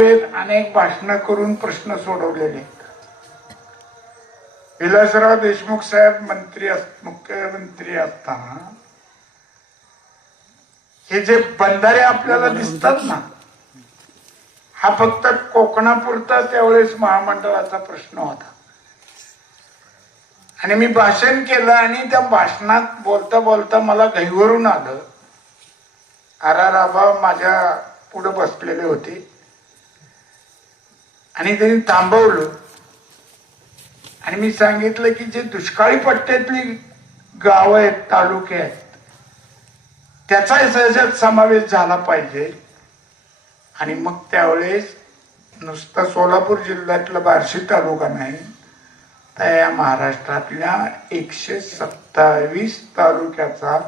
अनेक भाषण करून प्रश्न सोडवलेले. विलासराव देशमुख साहेब मुख्यमंत्री असताना हे जे बंधारे आपल्याला दिसतात ना, हा फक्त कोकणापुरता त्यावेळेस महामंडळाचा प्रश्न होता. आणि मी भाषण केलं आणि त्या भाषणात बोलता बोलता मला घाईवरून आलं. आबा माझ्या पुढे बसलेले होते आणि त्यांनी थांबवलं आणि मी सांगितलं की जे दुष्काळी पट्ट्यातली गाव आहेत, तालुके आहेत, त्याचा याच्यात समावेश झाला पाहिजे. आणि मग त्यावेळेस नुसता सोलापूर जिल्ह्यातला बार्शी तालुका नाही, तर या महाराष्ट्रातल्या 127 तालुक्याचा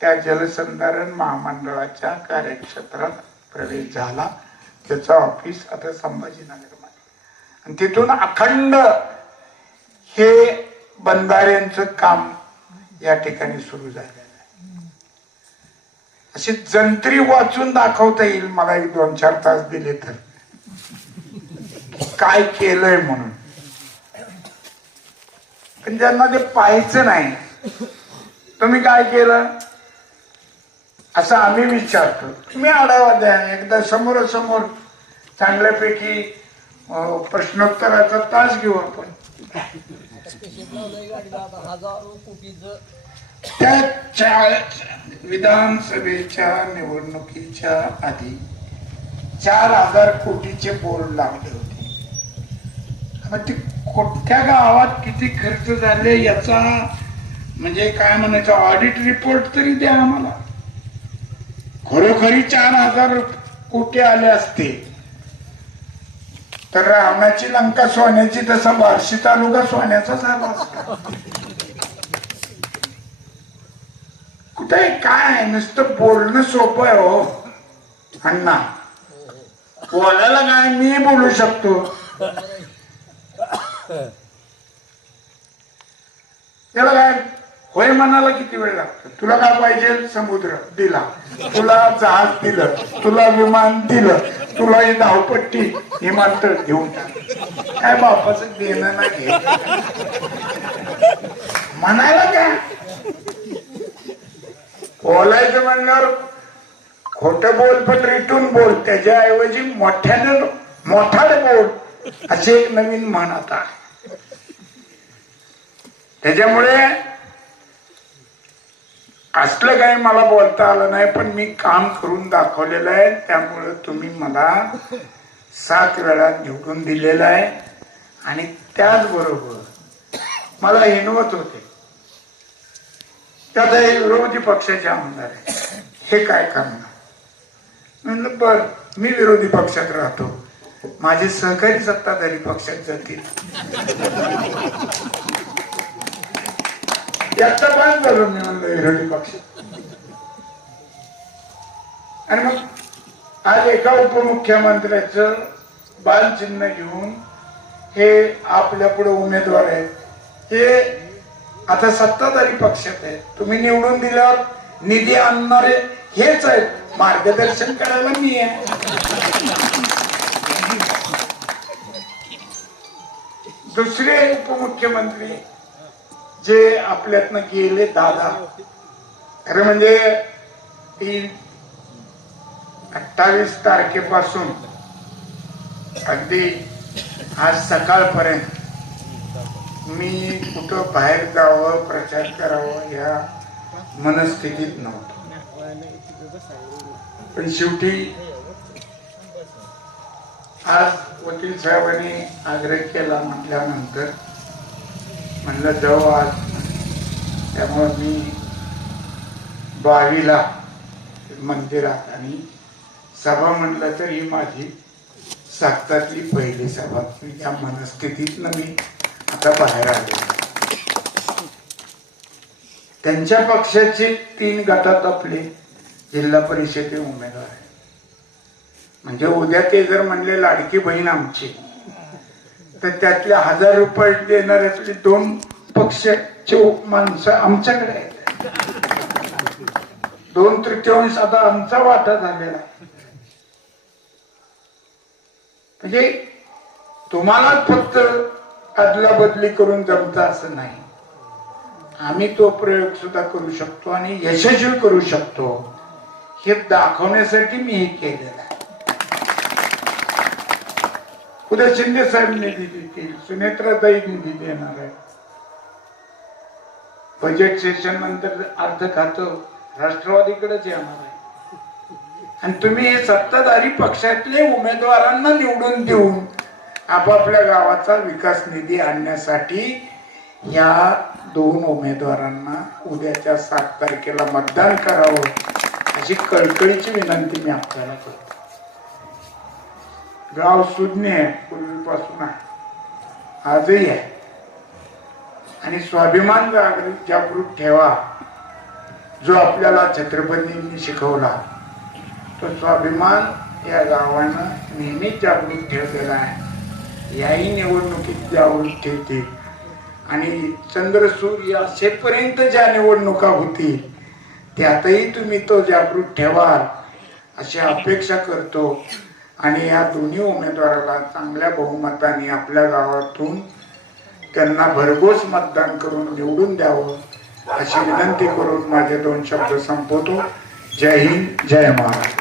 त्या जलसंधारण महामंडळाच्या कार्यक्षेत्रात प्रवेश झाला. त्याचं ऑफिस आता संभाजीनगरमध्ये, आणि तिथून अखंड हे बंधाऱ्यांचं काम या ठिकाणी सुरू झालेलं आहे. अशी जंत्री वाचून दाखवता येईल मला, 1-2-4 तास दिले तर, काय केलंय म्हणून. पण ज्यांना ते पाहायचं नाही, तुम्ही काय केलं असं आम्ही विचारतो. तुम्ही आढावा द्या एकदा, समोरासमोर चांगल्यापैकी प्रश्नोत्तराचा तास घेऊ आपण. त्या विधानसभेच्या निवडणुकीच्या आधी 4,000 कोटीचे बोर्ड लावले होते. मग ते कोणत्या गावात किती खर्च झाले याचा म्हणजे काय म्हणायचं, ऑडिट रिपोर्ट तरी द्या आम्हाला. खरोखरी 4,000 कोटी आले असते तर रावणाची लंका सोन्याची, तसा बार्शी तालुका सोन्याचा झाला असता. कुठे काय नुसतं बोलणं सोपं आहे हो अण्णा. बोलायला काय मी बोलू शकतो, त्याला काय होय म्हणाला किती वेळ लागतो. तुला काय पाहिजे, समुद्र दिला, तुला जहाज दिलं, तुला विमान दिलं, तुला ही धावपट्टी विमानतळ घेऊन टाक. काय बापाचं देणं नाही म्हणायला काय. बोलायचं म्हणल्यावर खोटं बोल पण रिटून बोल, त्याच्याऐवजी मोठाने बोल, अशी एक नवीन म्हण आता. त्याच्यामुळे असलं काही मला बोलता आलं नाही, पण मी काम करून दाखवलेलं आहे. त्यामुळे तुम्ही मला 7 वेळा निवडून दिलेलं आहे. आणि त्याचबरोबर मला हिनवत होते, त्यात विरोधी पक्षाचे आमदार आहे, हे काय करणार. म्हणलं बर, मी विरोधी पक्षात राहतो, माझे सहकारी सत्ताधारी पक्षात जातील. याचा बांध झालो मी, म्हणलं विरोधी पक्ष. आणि मग आज एका उपमुख्यमंत्र्याचं बाणचिन्ह घेऊन हे आपल्या पुढे उमेदवार आहेत, हे आता सत्ताधारी पक्षात आहेत. तुम्ही निवडून दिल्यावर निधी आणणारे हेच आहेत, मार्गदर्शन करायला मी आहे. दुसरे उपमुख्यमंत्री जे आपल्यातनं गेले दादा, खरं म्हणजे 28 तारखेपासून अगदी आज सकाळपर्यंत मी कुठं बाहेर जावं, प्रचार करावं या मनस्थितीत नव्हतो. पण शेवटी आज वकील साहेबांनी आग्रह केला म्हटल्यानंतर म्हणलं जाऊ आज. त्यामुळे मी 22ला मंदिरात, आणि सभा म्हणलं तर ही माझी सप्ताहातली पहिली सभा. या मनस्थितीतनं मी आता बाहेर आले. त्यांच्या पक्षाचे 3 गटात आपले जिल्हा परिषदे उमेदवार आहे. म्हणजे उद्या ते जर म्हणले लाडकी बहीण आमची, तर त्यातले 1000 रुपये देणाऱ्यातले 2 पक्षाचे माणसं आमच्याकडे आहेत. 2/3 आता आमचा वाटा झालेला. म्हणजे तुम्हाला फक्त अदला बदली करून जमतं असं नाही, आम्ही तो प्रयोग सुद्धा करू शकतो आणि यशस्वी करू शकतो हे दाखवण्यासाठी मी हे केलेलं आहे. उद्या शिंदे साहेब निधी देतील, सुनेत्राताई निधी देणार आहे. बजेट सेशन नंतर अर्ध खातं राष्ट्रवादीकडेच येणार आहे आणि तुम्ही हे सत्ताधारी पक्षातले उमेदवारांना निवडून देऊन आपापल्या गावाचा विकास निधी आणण्यासाठी या 2 उमेदवारांना उद्याच्या 7 तारखेला मतदान करावं अशी कळकळीची विनंती मी आपल्याला करतो. गाव सुज्ञ आहे, पूर्वीपासून आहे, आजही आहे आणि स्वाभिमान जागृत ठेवा जो आपल्याला छत्रपतींनी शिकवला तो स्वाभिमान या गावानं नेहमीच जागृत ठेवलेला आहे. याही निवडणुकीत जागृत ठेवतील आणि चंद्रसूर्य असेपर्यंत ज्या निवडणुका होतील त्यातही तुम्ही तो जागृत ठेवाल अशी अपेक्षा करतो आणि या दोन्ही उमेदवाराला चांगल्या बहुमताने आपल्या गावातून त्यांना भरघोस मतदान करून निवडून द्यावं अशी विनंती करून माझे 2 शब्द संपवतो. जय हिंद, जय महाराष्ट्र.